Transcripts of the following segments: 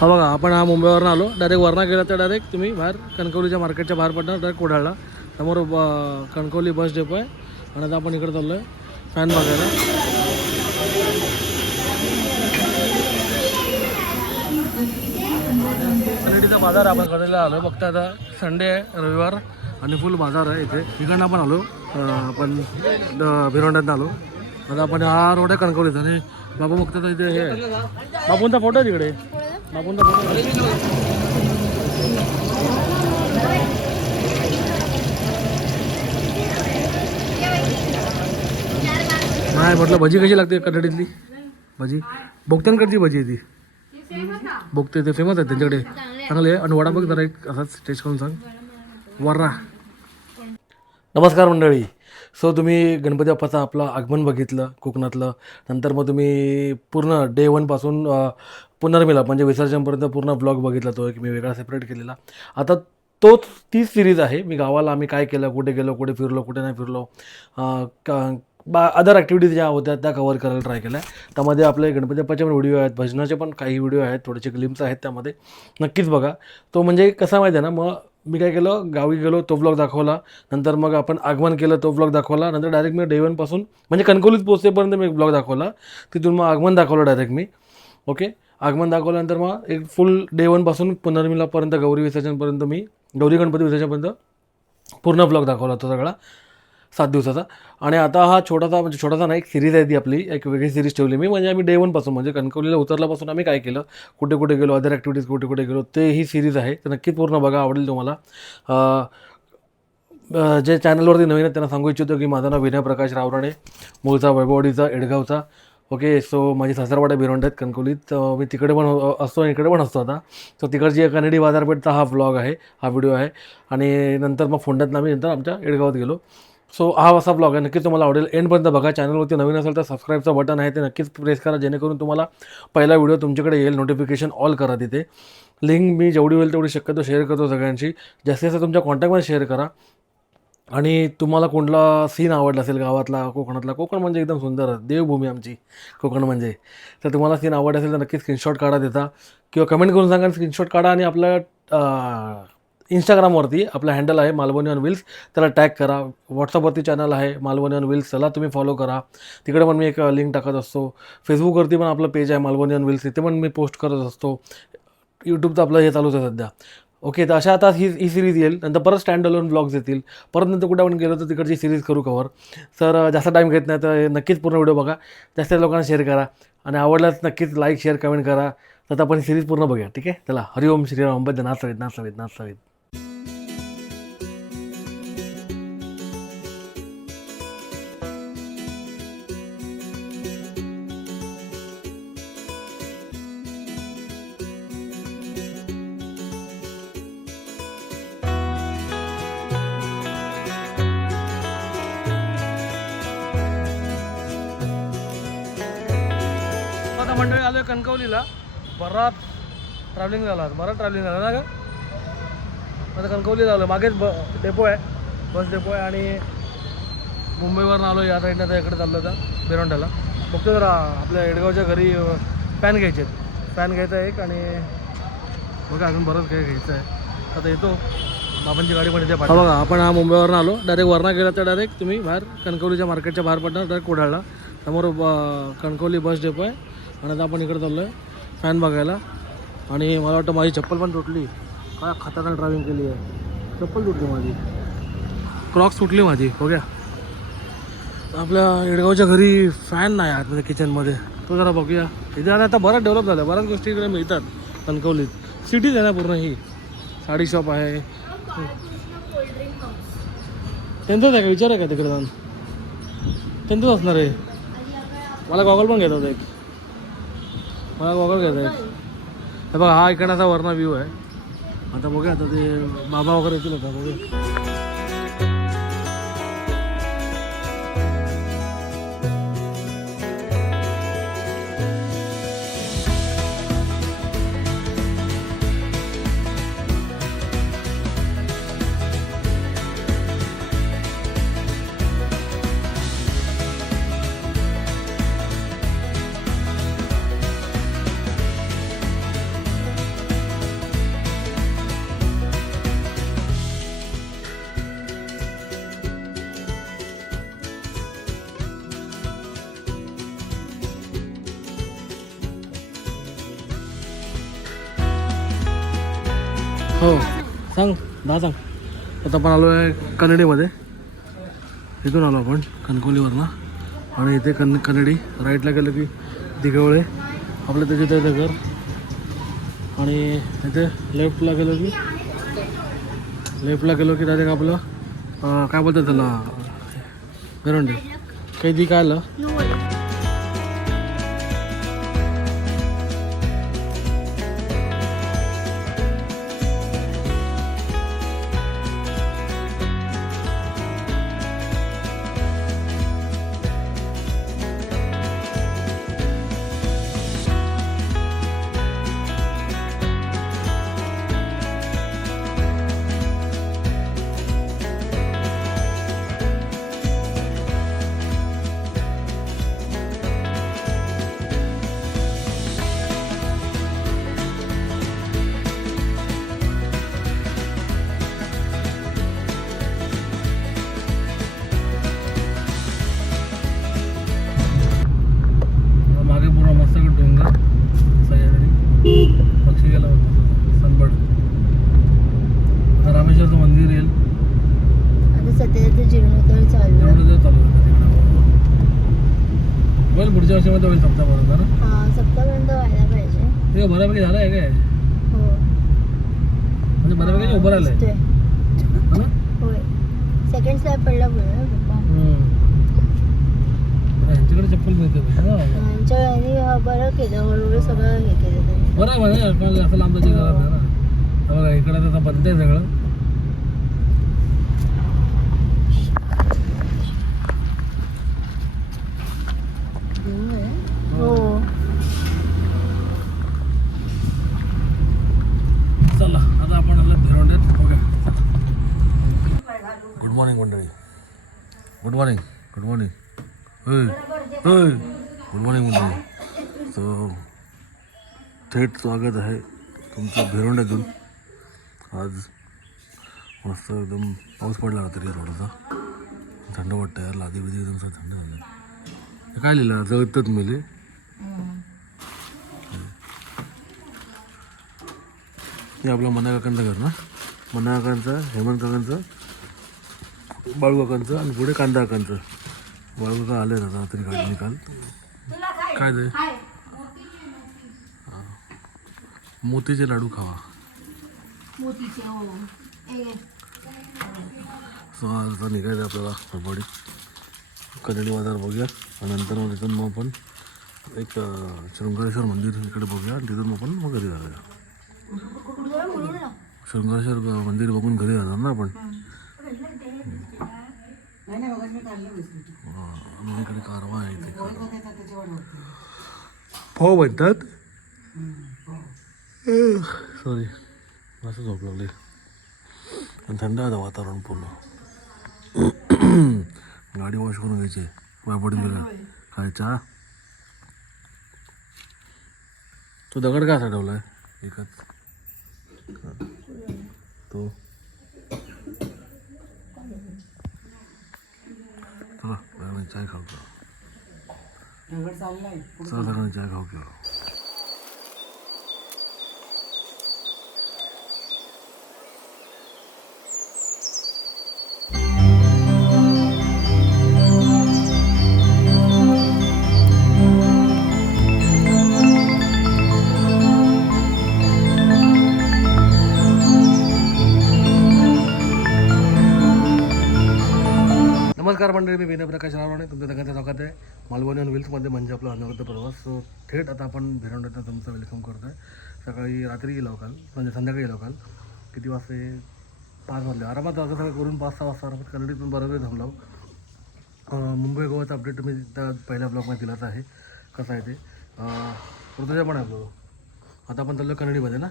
हा बघा, आपण मुंबईवरून आलो, डायरेक्ट वरना गेला तर डायरेक्ट तुम्ही बाहेर कणकवलीच्या मार्केटच्या बाहेर पडणार, डायरेक्ट कोडाळला समोर कणकवली बस डेपो आहे. आणि आता आपण इकडे चाललो आहे फॅन बघायला. खरेदीचा बाजार आपण कडेला आलो. बघता आता संडे आहे, रविवार आणि फुल बाजार आहे इथे. इकडनं आपण आलो, आपण भिरोंड्यात आलो. आता आपण हा रोड आहे कणकवलीचा आणि बाबा बघता तर इथे हे आहे, बापूंचा फोटो आहे तिकडे, बापूंचा फोटो नाही. म्हटलं भजी कशी लागते कन्नडीतली भजी, बोगत्यांकडची भजी आहे ती. बोगते ते फेमस आहे त्यांच्याकडे, चांगले आहे. आणि वडा बघ जरा एक असाच टेस्ट करून सांग. वर्रा. नमस्कार मंडळी. सो तुम्ही गणपती बाप्पाचं आपलं आगमन बघितलं कोकणातलं, नंतर मग तुम्ही पूर्ण डे 1पासून पुनर्मिला म्हणजे विसर्जनपर्यंत पूर्ण ब्लॉग बघितला, तो एक मी वेगळा सेपरेट केलेला. आता तीच सिरीज आहे. मी गावाला आम्ही काय केलं, कुठे गेलो, कुठे फिरलो, कुठे नाही फिरलो, अदर ॲक्टिव्हिटीज ज्या होत्या त्या कवर करायला ट्राय केल्या. त्यामध्ये आपले गणपती बाप्पाचे पण व्हिडिओ आहेत, भजनाचे पण काही व्हिडिओ आहेत, थोडेसे ग्लिम्स आहेत त्यामध्ये, नक्कीच बघा. तो म्हणजे कसा माहिती आहे ना, मग मी काय केलं, गावी गेलो तो ब्लॉग दाखवला, नंतर मग आपण आगमन केलं तो ब्लॉग दाखवला, नंतर डायरेक्ट मी डे 1पासून म्हणजे कणकवलीत पोहोचेपर्यंत मी एक ब्लॉग दाखवला, तिथून मग आगमन दाखवलं डायरेक्ट मी. ओके, आगमन दाखवल्यानंतर मग एक फुल डे 1पासून पुनर्मिलापर्यंत गौरी विसर्जनपर्यंत मी गौरी गणपती विसर्जनपर्यंत पूर्ण ब्लॉग दाखवला होता सगळा 7 दिवसाचा. आणि आता हा छोटासा नाही, एक सिरीज आहे ती आपली, एक वेगळी सिरीज ठेवली मी. म्हणजे आम्ही डे 1पासून म्हणजे कणकवलीला उतरल्यापासून आम्ही काय केलं, कुठे कुठे गेलो, अदर ॲक्टिव्हिटीज कुठे कुठे गेलो, ते ही सिरीज आहे. तर नक्कीच पूर्ण बघा, आवडेल तुम्हाला. जे चॅनलवरती नवीन आहेत त्यांना सांगू इच्छितो की माझं नाव विनय प्रकाश रावराणे, मूळचा वैभववाडीचा, एडगावचा. ओके, सो माझी सासरवाडा भिरोंड्यात कणकवलीत. मी तिकडे पण असतो आणि इकडे पण असतो आता. सो तिकडची एक कन्नडी बाजारपेठचा हा व्लॉग आहे, हा व्हिडिओ आहे. आणि नंतर मग फोंड्यातनं आम्ही नंतर आमच्या एडगावात गेलो. सो हा असा ब्लॉग आहे, नक्कीच तुम्हाला आवडेल. एंडपर्यंत बघा. चॅनलवरती नवीन असेल तर सबस्क्राईबचं बटन आहे ते नक्कीच प्रेस करा, जेणेकरून तुम्हाला पहिला व्हिडिओ तुमच्याकडे येईल. नोटिफिकेशन ऑल करा तिथे. लिंक मी जेवढी होईल तेवढी शक्यतो शेअर करतो सगळ्यांशी. जास्तीत जास्त तुमच्या कॉन्टॅक्टमध्ये शेअर करा. आणि तुम्हाला कोणता सीन आवडला असेल गावातला, कोकणातला, कोकण म्हणजे एकदम सुंदर देवभूमी आमची कोकण म्हणजे, तर तुम्हाला सीन आवडला असेल तर नक्की स्क्रीनशॉट काढा देता, किंवा कमेंट करून सांगा, स्क्रीनशॉट काढा. आणि आपल्या इंस्टाग्रामवरती आपला हँडल आहे मालवणी ऑन व्हील्स, त्याला टॅग करा. व्हॉट्सअपवरती चॅनल आहे मालवणी ऑन व्हील्स, त्याला तुम्ही फॉलो करा. तिकडे पण मी एक लिंक टाकत असतो. फेसबुकवरती पण आपलं पेज आहे मालवणी ऑन व्हील्स, तिथे पण मी पोस्ट करत असतो. यूट्यूबचं आपलं हे चालूच आहे सध्या. ओके, तर अशा आता ही सिरीज येईल. नंतर परत स्टँड अलोन ब्लॉग्स येतील. परत नंतर कुठे आपण गेलो तर तिकडची सिरीज करू कवर. तर जास्त टाईम घेत नाही, तर नक्कीच पूर्ण व्हिडिओ बघा, जास्त लोकांना शेअर करा. आणि आवडल्यास नक्कीच लाईक, शेअर, कमेंट करा. तर आपण सिरीज पूर्ण बघूया. ठीक आहे, चला. हरिओम श्रीराम, अंबद नाथ सवेद. आता मंडळी आलो आहे कणकवलीला. बराच ट्रॅव्हलिंग झाला ना का. आता कणकवलीला आलो, मागेच डेपो आहे, बस डेपो आहे. आणि मुंबईवरून आलो आहे आता इकडे चाललो होता भिरोंड्याला. बघतो जरा आपल्या एडगावच्या घरी फॅन घ्यायचे आहेत, फॅन घ्यायचा एक. आणि बघा अजून बरंच काही घ्यायचं आहे. आता येतो, बाबांची गाडी पण इथे पाठवा. बघा, आपण मुंबईवरून आलो, डायरेक्ट वरना गेला तर डायरेक्ट तुम्ही बाहेर कणकवलीच्या मार्केटच्या बाहेर पडणार, डायरेक्ट कोडाळला समोर कणकवली बस डेपो आहे. आणि आता आपण इकडे चाललो आहे फॅन बघायला. आणि मला वाटतं माझी चप्पल पण तुटली, काय खतरनाक ड्रायव्हिंग केली आहे, चप्पल तुटली माझी, क्रॉक्स तुटली माझी. हो गया. आपल्या एडगावच्या घरी फॅन नाही आतमध्ये किचनमध्ये, तो जरा बघूया. इथे आता बरंच डेव्हलप झालं, बऱ्याच गोष्टी इकडे मिळतात कणकवलीत. सिटीज आहे ना पूर्ण ही. साडी शॉप आहे, त्यांचंच आहे का, विचार आहे का तिकडे जाऊन, त्यांचंच असणार आहे. मला गॉगल पण घेत होता एक, मला गॉगल घ्यायचा आहे. हे बघा, हा इकडे असा वरना व्ह्यू आहे. आता बघूया, आता ते बाबा वगैरे येतील होता, बघूया. हो सांग सांग. आता आपण आलो आहे कन्नडीमध्ये. इथून आलो आपण कणकवलीवरनं आणि इथे कन्नडी राईटला गेलो की दिघवळे आपलं त्याचे त्याचं घर आणि इथे लेफ्टला गेलो की त्याचे आपलं काय बोलतात त्याला भिरवंडी कैदी काय आलं. मागे पूर्ण मस्त डोंगर सह्याद्री पक्षी गेला सनबर्ड. आता रामेश्वरचं मंदिर येईल. आता सध्या जीर्णोद्धार चालू होईल पुढच्या वर्षामध्ये होईल सप्तापर्यंत ना. हा सप्तापर्यंत व्हायला पाहिजे. ते बऱ्यापैकी झालं आहे काय हो म्हणजे बऱ्यापैकी उभं राहिलं आहे होय. सेकंड स्लॅब पडला बोल ना पप्पा. यांच्याकडे चप्पल मिळते आमच्या यांनी बरं केलं हळूहळू सगळं हे केलं त्यांनी. बरं आहे म्हणजे आपल्याला असं लांब जायची गरज नाही ना. बघा इकडे त्याचा बंद आहे सगळं. हो चला आता आपण आला भिरवंडीत. बघा गुड मॉर्निंग मंडळी. Good morning good morning. Good morning मंडळी. सो थेट स्वागत आहे तुमचं भिरवंड्यातून. आज मस्त एकदम पाऊस पडला रात्री थोडासा. थंड वाटतं यार. लादी बिदी एकदम थंड झालं. हे काय लिहिलं जळतात मेले. हे आपलं मना काकांचं घर ना. मना काकांचं, हेमंत काकांचं, बाळू काकांचं आणि पुढे कांदा काकांचं. बाळू काका आले ना रात्री गाडी निकाल. काय ते मोतीचे लाडू खावा. सो आता निघायचं आपल्याला हडबडीत. कन्नडी बाजार बघूया आणि नंतर मग तिथून मग आपण एक शृंगारेश्वर मंदिर इकडे बघूया आणि तिथून मग आपण मग घरी जाऊया. शृंगारेश्वर मंदिर बघून घरी जाणार ना आपण. आणि इकडे कारवा आहे इथे पाव म्हणतात. सॉरी असं झोप लागली आणि थंड आहे वातावरण पूर्ण. गाडी वॉश करून घ्यायची वायपडून गेला काय चहा. तो दगड काय ठेवला आहे एकच तो. चला चाय खाऊ का. चला सगळ्यांनी चाय खाऊ किंवा नमस्कार मंडळी. मी विनय प्रकाश रावणे तुमच्या सगळ्यांच्या स्वागत आहे मालवणी आणि व्हील्समध्ये म्हणजे आपला अनवरत प्रवास. सो थेट आता आपण भिरवंडीत तुमचं वेलकम करतो आहे. सकाळी रात्री गेलो काल म्हणजे संध्याकाळी गेलो काल. किती वाजता 5 वाजले आरामात. असं सगळं करून 5-6 वाजता आरामात कन्नडीतून बरोबर थांबलो. मुंबई गोवाचा अपडेट तुम्ही त्या पहिल्या ब्लॉगमध्ये दिलाच आहे कसं आहे ते. ऋतुजा पण आहे आपलं. आता आपण चाललो कन्नडीमध्ये ना.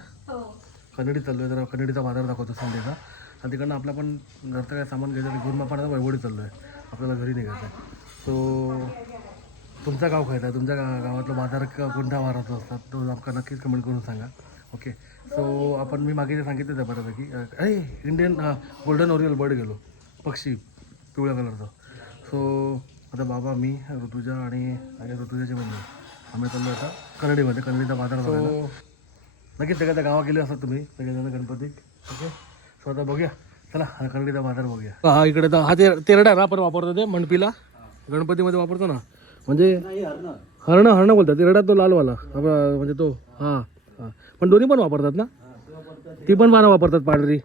कन्नडीत चाललो आहे. जरा कन्नडीचा बाजार दाखवतो संडेचा. आणि तिकडनं आपलं पण घरचं काय सामान घ्यायचं ते घेऊन आपण आता वैभवडीत चाललो आहे. आपल्याला घरी निघायचं आहे. सो तुमचं गाव खायचं आहे. तुमच्या गावातला बाजार कोणत्या वाराचा असतात तो आमका नक्कीच कमेंट करून सांगा. ओके. सो आपण मी मागे जे सांगितलं त्या बऱ्यापैकी इंडियन गोल्डन ओरियल बर्ड गेलो पक्षी पिवळ्या कलरचा. सो आता बाबा मी ऋतुजा आणि ऋतुजाची म्हणजे आम्ही चाललो आता कन्नडीमध्ये. कन्नडीचा बाजार बघायला. नक्कीच त्या गावा गेले असतात तुम्ही सगळेजण गणपती ओके सो आता बघूया चला हा करडीचा बाजार बघूया. हा इकडे तर हा तेरडा आहे ना आपण वापरतो ते मंडपीला गणपतीमध्ये वापरतो ना म्हणजे हरणं बोलतात तेरडा तो लालवाला म्हणजे तो हां हां पण दोन्ही पण वापरतात ना ती पण पानं वापरतात पांढरी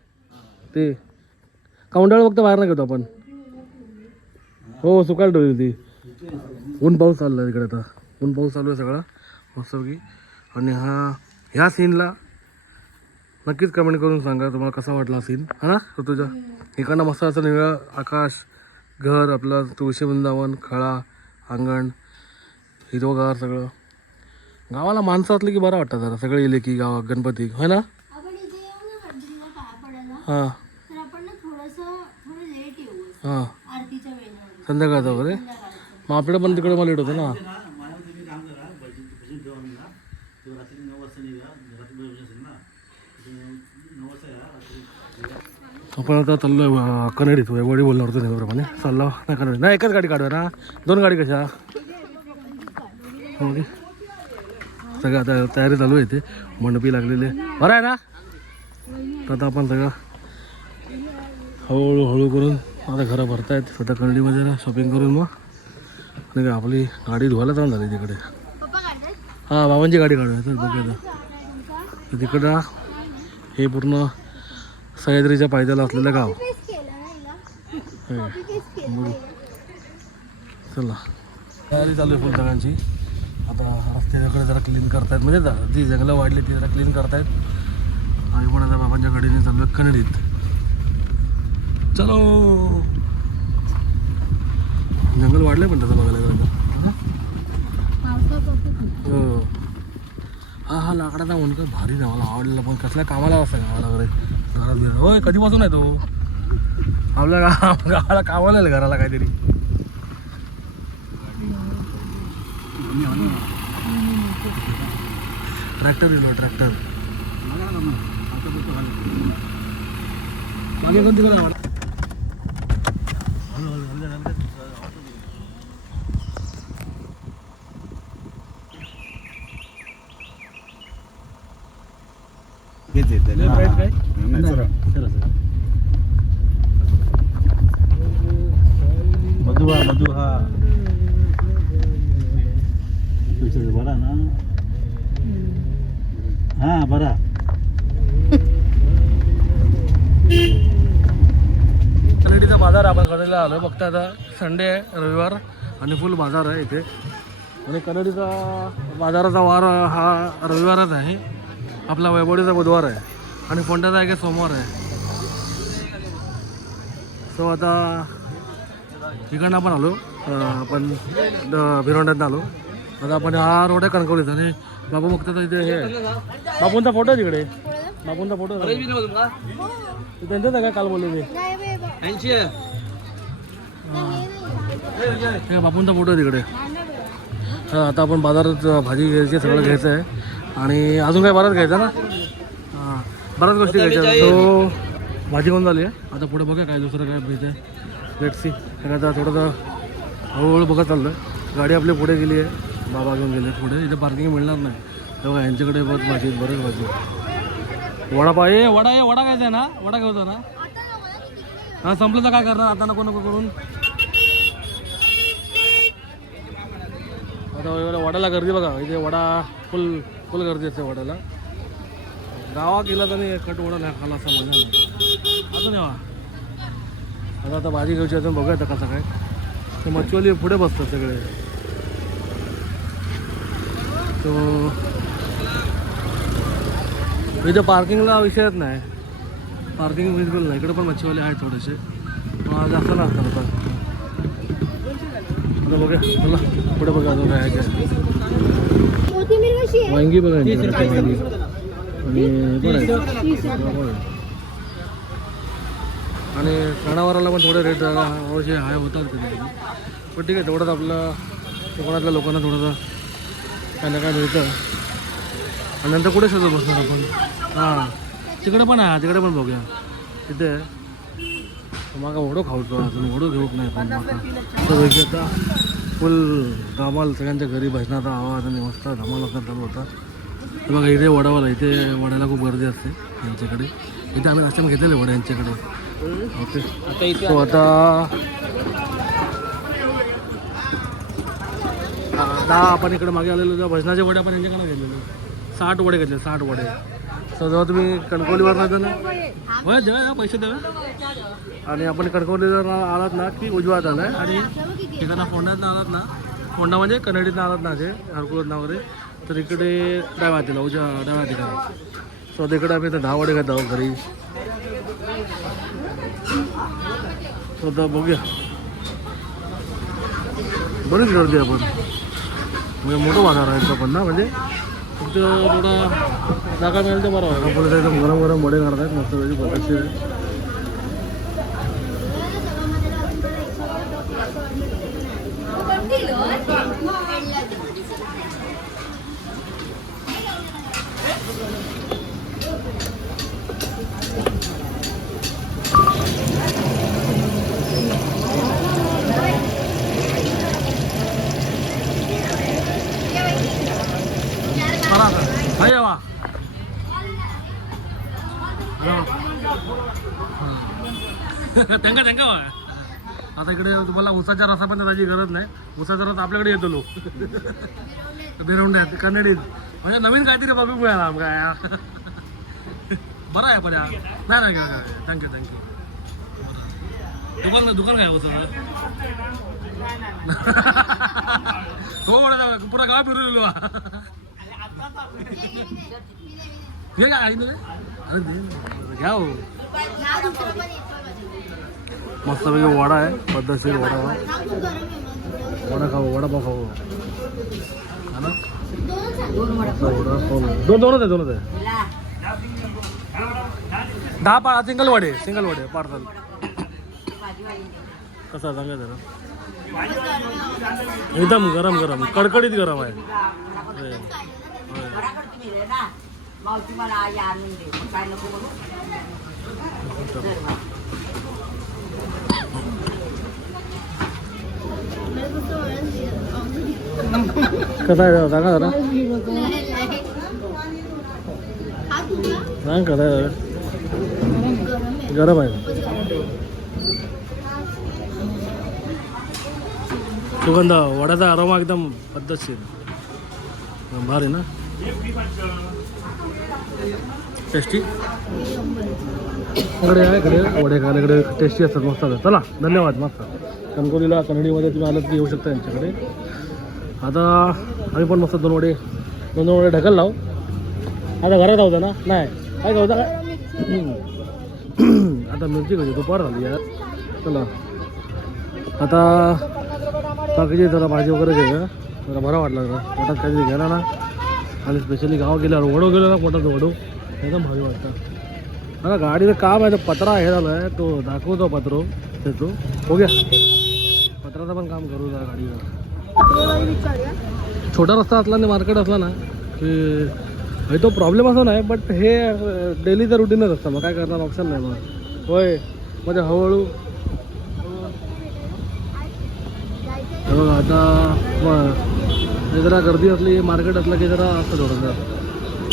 ते काउंटाळ फक्त बाहेर नाही घेतो आपण हो सुकाल ठेवली ती. ऊन पाऊस चालला इकडे आता ऊन पाऊस चालू आहे सगळा मस्तपैकी. आणि ह्या सीनला नक्कीच कमेंट करून सांगा तुम्हाला कसा वाटला सीन हा ना तुझ्या इकडनं मस्त असं निळं आकाश घर आपलं तुळशी वृंदावन खळा अंगण हिरवगार सगळं. गावाला माणसं असली की बरं वाटतं जरा सगळे येले की गावात गणपती है ना. हां हां संध्याकाळचं वगैरे मग आपल्याकडे पण तिकडे मला लेट होतं ना. आपण आता चाललो कन्नडीत वडी बोलणार होतो नेहमीप्रमाणे चाललो नाही कन्नडी नाही एकच गाडी काढूया ना दोन गाडी कशा ओके. सगळं आता तयारी चालू आहे इथे मंडपी लागलेली आहे बरं आहे ना. तर आता आपण सगळं हळूहळू करून आता घरं भरतायत स्वतः कन्नडीमध्ये शॉपिंग करून मग आणि काय आपली गाडी धुवायला चालू झाली तिकडे. हां बाबांची गाडी काढूया तर बघूया आता तिकडं हे पूर्ण सह्याद्रीच्या पायथ्याला असलेलं गाव. चला तयारी चालू आहे फुल सगळ्यांची. आता रस्त्याकडे जरा क्लीन करतायत म्हणजे जी जंगलं वाढली ती जरा क्लीन करतायत. आम्ही पण आता बाबांच्या गाडीने चाललो आहे कन्नडीत. चलो जंगल वाढलंय पण त्याचं बघायला गेलं हो. हा लाकडाचा मुलगा भारी ना मला आवडलेला पण कसल्या कामाला असं गावाला वगैरे घरात बिरात होय कधीपासून आहे तो आपल्या गावाला कामाला आहे घराला काहीतरी. ट्रॅक्टर येलो ट्रॅक्टर मागे कोणती कोणा मधु हा बरा ना हा बरा. कन्नडीचा बाजार आपण कन्नडीला आलो फक्त आता संडे आहे रविवार आणि फुल बाजार आहे इथे. आणि कन्नडीचा बाजाराचा वार हा रविवारच आहे आपला वैभवडीचा बुधवार आहे आणि फोंड्याचा एक सोमवार आहे. सो आता इकडनं आपण आलो आपण भिरोंड्यातनं आलो. आता आपण हा रोड आहे कणकवलीचा आणि बाबू बघतो तर इथे हे आहे बापूंचा फोटो आहे तिकडे बापूंचा फोटो त्यांच्याच आहे का काल बोलले ते बापूंचा फोटो आहे तिकडे. आता आपण बाजारात भाजी घ्यायची सगळं घ्यायचं आहे आणि अजून काय बराच घ्यायचं ना हां बऱ्याच गोष्टी घ्यायच्या. तो भाजी कोण झाली आहे आता पुढे बघा काय दुसरं काय भेट आहे लेट सी. आता थोडंसं हळूहळू बघत चाललं गाडी आपली पुढे गेली आहे बाबा घेऊन गेले पुढे. इथे पार्किंग मिळणार नाही तेव्हा यांच्याकडे बरंच भाजी बरंच भाजी वडापाव ये वडा खायचा आहे ना वडा घेऊचा ना हां संपलं तर काय करणार आता नको नको करून. आता वड्याला गर्दी बघा इथे वडा फुल गर्दी असते वड्याला. गावात गेला तर कट वडा नाही खाला असं मजा नाही आता नाही. आता भाजी घ्यायची अजून बघूया आता कसं काय ते मच्छीवाली पुढे बसतात सगळे. तो इथे पार्किंगला विषयच नाही पार्किंग बिलकुल नाही. इकडे पण मच्छीवाले आहेत थोडेसे पण जास्त नसतात आता. आता बघूया चला पुढे बघा अजून काय काय वांगी बघा वांगी आणि पण आहे आणि सणावाराला पण थोडे रेट अवश्य हाय होतात कधी पण ठीक आहे तेवढंच आपलं कोकणातल्या लोकांना थोडंसं काय ना काय मिळतं. आणि नंतर कुठे शोधत बसणार आपण हां तिकडे पण आहे तिकडे पण बघूया तिथे मागा ओढो खाऊतो अजून ओढो घेऊक नाही पण माका आता फुल धमाल सगळ्यांच्या घरी भजनाचा आवाज आणि मस्त धमाल असणार चालू होता. हे बघा इथे वडावाला, इथे वड्याला खूप गर्दी असते यांच्याकडे. इथे आम्ही नाश्ता घेतलेले वडा यांच्याकडे. ओके तो आता 10 आपण इकडे मागे आलेलो तेव्हा भजनाचे वडे आपण यांच्याकडे घेतलेले 60 वडे घेतले 60 वडे. सो जेव्हा तुम्ही कणकवलीवर राहता ना होय द्या पैसे द्या. आणि आपण कणकवलीवर आलात ना की उजवा आला आहे आणि ठिकाणा फोंड्यातनं आलात ना, फोंडा म्हणजे कन्नडीतनं आलात ना ते हरकुलत नावामध्ये, तर इकडे डाव्या हातीला डाव्या ठिकाणी. सो तिकडे आम्ही 10 वडे घेत आहोत घरी. सो आता बघूया बरीच गर्दी आपण म्हणजे मोठं बाजार आहे तो पण ना, म्हणजे फक्त थोडा जागा मिळेल तर बरं आहे. आपल्याला एकदम गरम गरम वडे काढतात मस्त वेळी पद्धतशीर आहे. हाय वा त्यांका वा. आता इकडे तुम्हाला उसाच्या रसा पण त्याची गरज नाही. उसाचा रस आपल्याकडे येतो लोक बिरवंड्यात कन्नडीत, म्हणजे नवीन काहीतरी बघू मिळाला काय. बरं आहे पण नाही नाही काय थँक्यू दुकान काय उसाचा हो पुरा गाव फिरवलेलो हे काय आहे ना. अरे घ्या हो मस्तपैकी वडा आहे पद्धतशीर वडा खाऊ वडापाव खाऊ हा ना. दोनच आहे 10 सिंगल वडे पार्सल. कसा सांगा जरा. एकदम गरम कडकडीत गरम आहे. कसा आहे सांगा जरा. सांग कसा आहे. गरम आहे. सुगंध वड्याचा अरोमा एकदम पद्धतशीर भारी ना, टेस्टी. इकडे आहे इकडे वडे खायला इकडे टेस्टी असतात मस्त. चला धन्यवाद. मस्त कणकवलीला कन्नडीमध्ये तुम्ही आलात की येऊ शकता यांच्याकडे. आता आम्ही पण मस्त दोन वडे ढकल लावू. आता घरात होता ना नाही काय होता काय. आता मिरची कशी दुपार झाली यार. चला आता बाकीची जरा भाजी वगैरे घ्यायला जरा बरा वाटला. जरा पोटात काहीतरी गेला ना, आणि स्पेशली गाव गेल्यावर वडो गेलो ना पोटात वडो एकदम भारी वाटतं. आता गाडीचं काम आहे. तर पत्रा हे झालं आहे तो दाखवतो पत्रो त्याचो हो गया. पत्राचं पण काम करू जरा गाडीवर. छोटा रस्ता असला आणि मार्केट असला ना की तो प्रॉब्लेम असं नाही, बट हे डेलीचं रुटीनच असतं. मग काय करणार ऑप्शन नाही मग. होय म्हणजे हळूहळू बघा. आता मग जरा गर्दी असली मार्केट असलं की जरा असतं थोडंसं.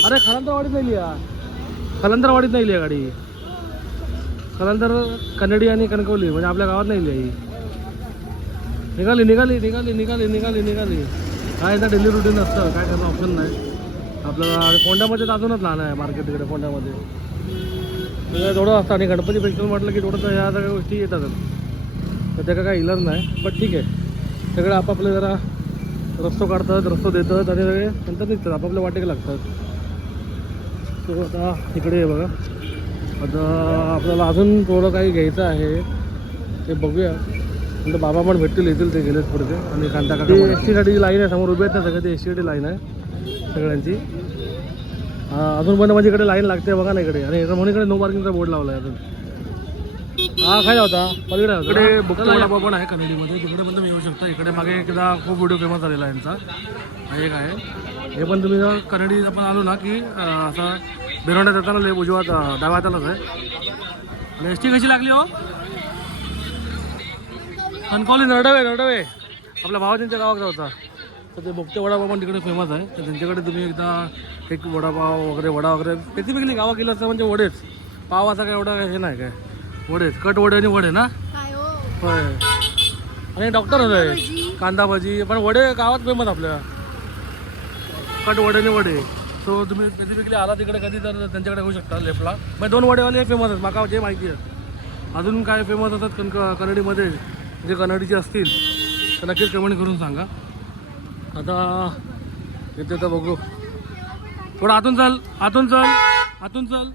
अरे खलंदरवाडीत नाही लिहा, खलंदरवाडीत नाही लिहा गाडी. खलंदर कन्नडी आणि कणकवली म्हणजे आपल्या गावात नाही लिहा. ही निघाली. हा एकदा डेली रुटीन असतं. काय करणार ऑप्शन नाही आपल्याला. फोंड्यामध्ये तर अजूनच लहान आहे मार्केट तिकडे फोंड्यामध्ये थोडं असतं. आणि गणपती फेस्टिवल म्हटलं की थोडंसं ह्या सगळ्या गोष्टी येतातच. तर त्याचा काही इलाज नाही, बट ठीक आहे. सगळे आपापले जरा रस्तो काढतात, रस्तो देतात आणि सगळे नंतर निघतात आपापल्या वाटेक लागतात. तो आता इकडे बघा. आता आपल्याला अजून थोडं काही घ्यायचं आहे ते बघूया. नंतर बाबा पण येतील ते गेलेच पुढे. आणि कांता काका एस टीसाठी लाईन आहे समोर उभे आहेत ना सगळे. ते एस टीसाठी लाईन आहे सगळ्यांची. अजून पण माझ्याकडे लाईन लागते बघा ना इकडे. आणि म्हणून इकडे नो पार्किंगचा बोर्ड लावला आहे अजून. हा काय होता पलीकडे इकडे बुक वडापाव पण आहे कन्नडीमध्ये. तिकडे पण तुम्ही येऊ शकता. इकडे मागे एकदा खूप व्हिडिओ फेमस झालेला आहे यांचा. एक आहे हे पण तुम्ही जर कन्नडी आपण आलो ना की असं बिरवंड्यात येताना लय उजवा डाव्या हातालाच आहे. आणि एस टी कशी लागली हो. कणकवली नरडवे आपल्या भावाजींच्या गावाकडे होता. तर ते बोगटे वडापाव पण तिकडे फेमस आहे. तर त्यांच्याकडे तुम्ही एकदा एक वडापाव वगैरे वडा वगैरे स्पेसिफिकली गावा केलं असतं म्हणजे वडेच. पावाचा काय एवढा हे नाही काय, वडेच कट वडे आणि वडे ना. काय हो होय. आणि डॉक्टर होते कांदा भजी, पण वडे गावात फेमस आपल्या, कट वडे आणि वडे. सो तुम्ही स्पेसिफिकली आला तिकडे कधी तर त्यांच्याकडे होऊ शकता लेफ्टला. मग 2 वडेवाले फेमस आहेत माका जे माहिती आहे. अजून काय फेमस असतात कन्नडीमध्ये जे कन्नडीचे असतील तर नक्कीच कमेंट करून सांगा. आता येते तर बघू. थोडं आतून चल, आतून चल, आतून चल.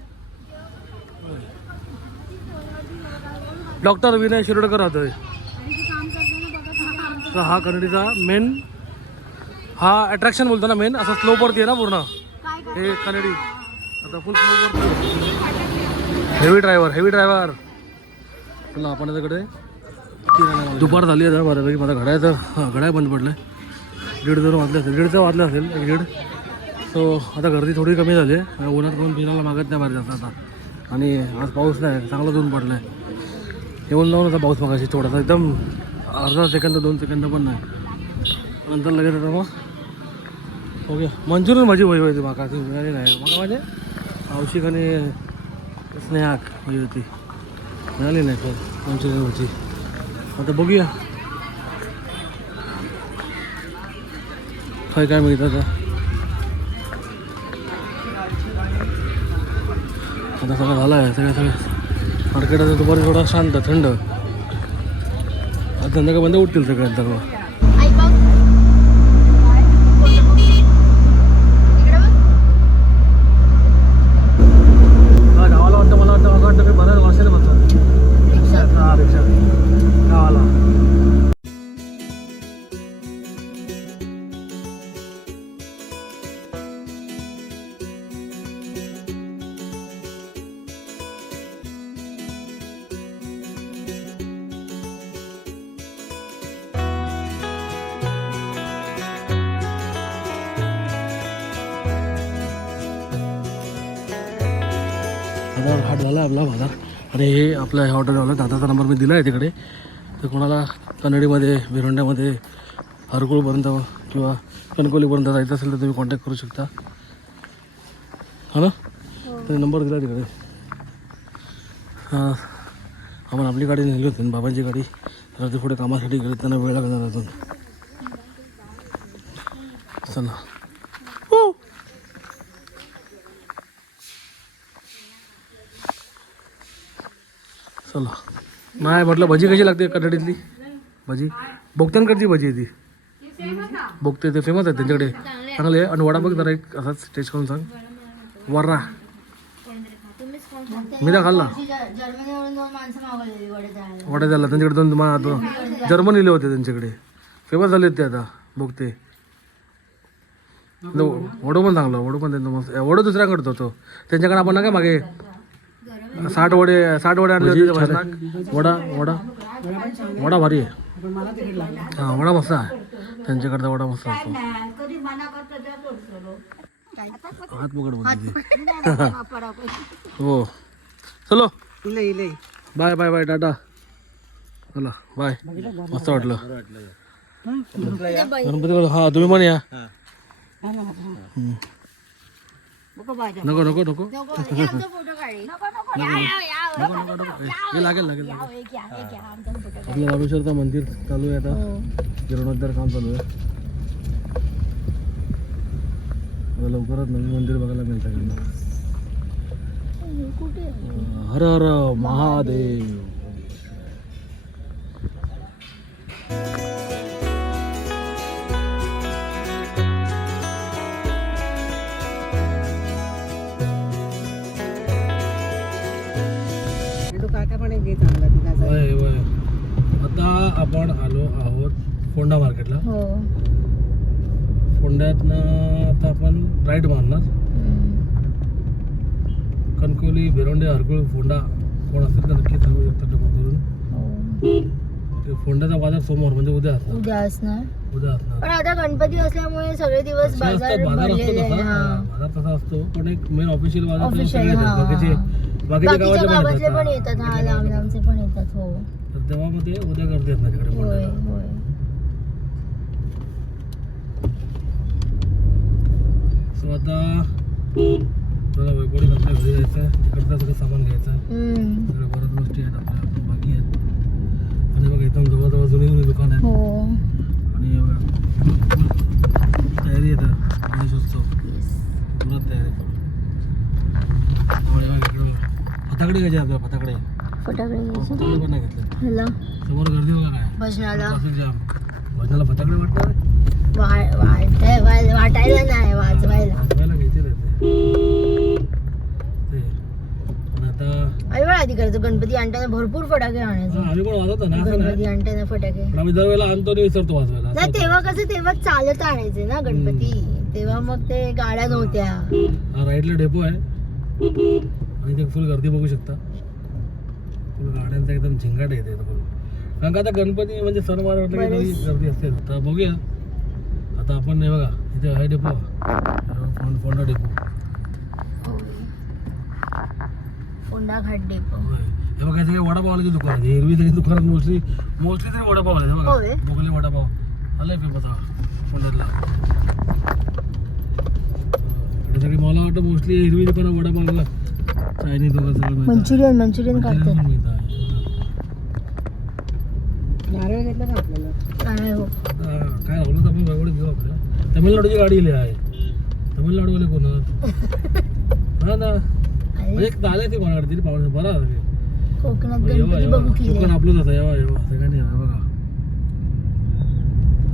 डॉक्टर विनय शिरोडकर राहतोय. तर हा कन्नडीचा मेन, हा अट्रॅक्शन बोलतो ना मेन. असा स्लोपवरती आहे ना पूर्ण हे कन्नडी. आता फुल स्लोपवरती. Heavy driver. चला आपण त्याकडे. दुपार झाली आहे बऱ्यापैकी. माझा घड्याळ बंद पडलं आहे. 1:30 वाजले असेल, 1:30 वाजले असेल, 1:30. सो आता गर्दी थोडी कमी झाली आहे. उन्हात कोण फिरायला मागत नाही बाहेर जास्त आता. आणि आज पाऊस नाही, चांगलाच ऊन पडलं आहे. येऊन जाऊन आता पाऊस मागाशी थोडासा एकदम अर्धा सेकंद 2 सेकंद पण नाही. नंतर लगेच आता मग ओके. मंचुरियन भाजी हवी होती माका, ती मिळाली नाही माका. म्हणजे औषिक आणि स्नेहाक हवी होती, मिळाली नाही तर मंचुरियन भाजी. आता बघूया काय मिळतं आता. सगळं झालं आहे, सगळं मार्केट आता दुपारी थोडा शांत थंड. आता संध्याकाळ बंद उठतील सगळ्यात सर्व. आई बघ गावाला वाटतं, मला वाटतं मी बऱ्याच वर्षाने बसतो रिक्षा गावाला. हाट झाला आहे आपला बाजार. आणि हे आपल्या ह्या हॉटेलवाला दादाचा नंबर मी दिला आहे तिकडे. तर कोणाला कन्नडीमध्ये भिरोंड्यामध्ये हरकुळपर्यंत किंवा कणकोलीपर्यंत जायचं असेल तर तुम्ही कॉन्टॅक्ट करू शकता, हा ना. तर नंबर दिला तिकडे. हां, आपण आपली गाडी नेली होती बाबांची गाडी. तर ते पुढे कामासाठी गेले, त्यांना वेळ लागणार अजून. चला चला. नाही म्हटलं भजी कशी लागते कन्नडीतली भजी? बोगत्यांकडची भजी आहे ती. बोगते ते फेमस आहे त्यांच्याकडे, चांगले आहे. आणि वडा बघ जरा एक असाच टेस्ट करून सांग. वर्रा मी तर खाल्ला. जर्मनीवरून 2 माणसं मागवलेली वडा द्यायला त्यांच्याकडे 2 जर्मनीले होते त्यांच्याकडे, फेमस झाले ते आता बोगते. वडो पण चांगला, वडो पण त्यांचं मस्त. वडो दुसऱ्याकडे होतो त्यांच्याकडे. आपण ना काय मागे 60 वडे आणले होते. वडा भारी आहे. हां, वडा मस्त आहे त्यांच्याकडचा. वडा मस्त असतो. हात पकड बोलते हो. चलो बाय बाय बाय टाटा. चला बाय. मस्त वाटलं गणपती. हां तुम्ही पण या. नको नको नको हे लागेल लागेल. आपलं रामेश्वरचं मंदिर चालू आहे आता, जीर्णोद्धार काम चालू आहे. लवकरच नवीन मंदिर बघायला मिळतं. हर हर महादेव. आता आपण आलो आहोत फोंडा मार्केटला. फोंड्यातनं आता आपण राईट मारणार. कणकोली, भिरोंडे, हरकुळ, फोंडा कोण असेल तर नक्की सांगू शकता फोन करून. ते फोंड्याचा बाजार सोमवार म्हणजे उद्या असणार. पण आता गणपती असल्यामुळे सगळे दिवस बाजार भरलेले आहे. बाजार तसा असतो, पण एक मेन ऑफिशियल बाजार बाकीच्या गावातले पण येतात. हा, लांब लांबचे पण येतात. हो, तर तेव्हा मग ते उद्या गर्दी असणार तिकडे. होय होय. सो आता मला वैभवडी आपल्या घरी जायचं आहे, तिकडचं सगळं सामान घ्यायचं आहे. हम्म. सगळ्या बऱ्याच गोष्टी आहेत आपल्या बाकी आहेत. आणि बघा एकदम जवळजवळ जुनी दुकान आहे. हो आणि बघा तयारी येतं गणेशोत्सव पुरात तयारी करून. त्यामुळे बघा इकडं फटाकडे घ्यायचे आपल्याला फटाकडे. फटाकडे घ्यायचे फटाकडे पण नाही घेतले. ह्याला समोर गर्दी बघा काय भजनाला ट्रॅफिक जाम. भजनाला फटाकडे वाटणार आहे. वाटायला नाही वाजवायला. वाजवायला घ्यायचे ते पण आता आई वेळा आधी करायचं गणपती आणताना भरपूर फटाके आणायचे. आम्ही पण वाजवतो ना असं गणपती नाही, आणताना फटाके पण आम्ही दरवेळेला आणतो आणि विसरतो वाजवायला असं नाही होतं. तेव्हा कसं तेव्हा चालत आणायचे ना गणपती. तेव्हा मग ते गाड्या नव्हत्या. हा राईटला डेपो आहे आणि ते फुल गर्दी बघू शकता. फुल गाड्यांचा एकदम झिंगाट येते फुल. कारण का आता गणपती म्हणजे सणवार म्हटलं की बरेच. थोडी गर्दी असते. तर बघूया आता आपण नाही बघा इथे आहे डेपो फोंडा डेपो. फोंडा घाट डेपो. हे बघा सगळे वडापावाचे दुकान आहे. हिरवी सगळी दुकानात मोस्टली तरी वडापाव आहे. हे बघा होय. मोगली वडापाव आलाय पेपरचा फोंड्यातला. इकडे सगळी मला वाटतं मोस्टली हिरवी दुकानं वडापावला चायनीज वगैरे सगळं मिळतं. मंचुरियन मंचुरियन करतात. पण मिळतं आहे. नारळ घेतला का आपल्याला. नारळ हो. आता काय राहिलं तर आपण वैभवडीत घेऊ आपल्या. तमिळनाडूची गाडी इली आहे. तमिळनाडूवाले कोण हा ना म्हणजे एक झाले ते मला वाटते पावणे बरा झाले. कोकणात येवा गणपती येवा बघू कोकण केले. आपलंच असं येवा सगळ्यांनी यावं बघा.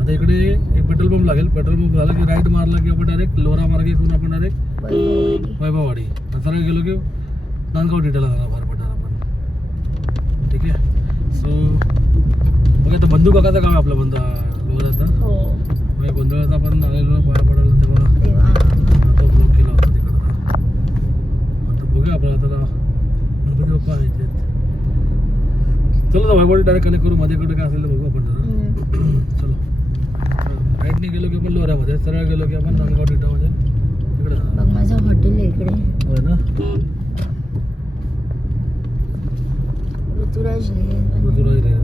आता इकडे एक पेट्रोल पंप लागेल. पेट्रोल पंप झाला की राईट मारला की आपण डायरेक्ट लोरा मार्ग करून आपण डायरेक्ट वैभववाडी नंतर गेलो की नांदगाव डिटेलला जाणार बाहेर पडणार आपण. ठीक आहे. सो बघा आता बंधू काकाचं काम आहे आपलं लोऱ्याचं. हो म्हणजे गोंधळाचा आपण आलेलो पाया पडायला तेव्हा तेव्हा तो ब्लॉक केला होता तिकडं. आता बघूया आपण आता गणपती बाप्पा आहे ते. चलो ना वैभवडी डायरेक्ट कनेक्ट करू. मध्ये काय असेल तर बघू आपण जरा. चलो राईटने गेलो की आपण लोऱ्यामध्ये, सरळ गेलो की आपण नांदगाव डिटामध्ये तिकडे जाणार. बघ माझं हॉटेल आहे इकडे. होय ना. ऋतुराज मथुराई रे.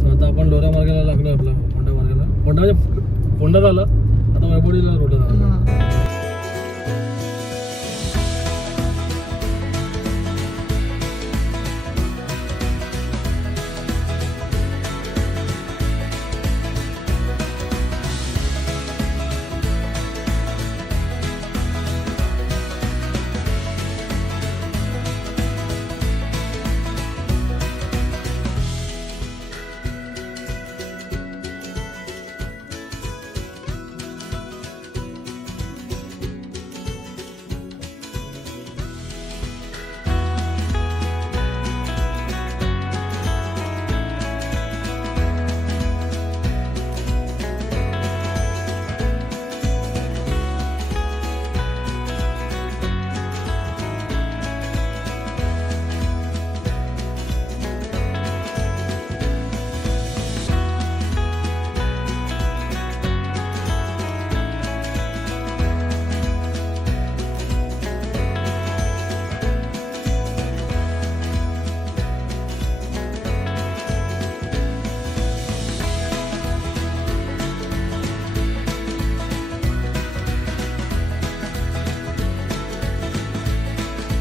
सो आता आपण लोरा मार्गाला लागलो आपला फोंडा मार्गाला. फोंडा म्हणजे फोंडा झाला आता वैभवडीला रोडला जाणार. हा